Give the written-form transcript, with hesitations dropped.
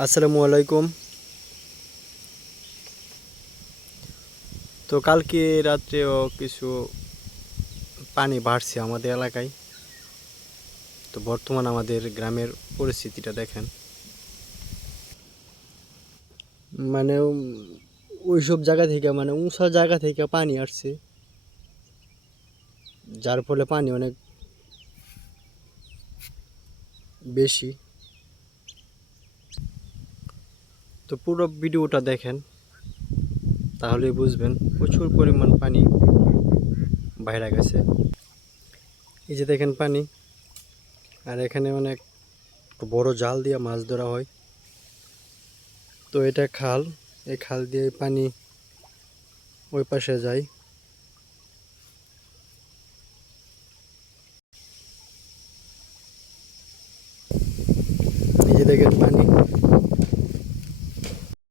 আসসালামু আলাইকুম। তো কালকে রাত্রেও কিছু পানি বাড়ছে আমাদের এলাকায়। তো বর্তমান আমাদের গ্রামের পরিস্থিতিটা দেখেন, মানে ওইসব জায়গা থেকে মানে উঁচা জায়গা থেকে পানি আসছে, যার ফলে পানি অনেক বেশি। তো পুরো ভিডিওটা দেখেন, তাহলে বুঝবেন প্রচুর পরিমাণ পানি বাইরে গেছে। এই যে দেখেন পানি, আর এখানে অনেক বড় জাল দিয়ে মাছ ধরা হয়। তো এটা খাল, এই খাল দিয়ে পানি ওই পাশে যায়। এই যে দেখেন পানি,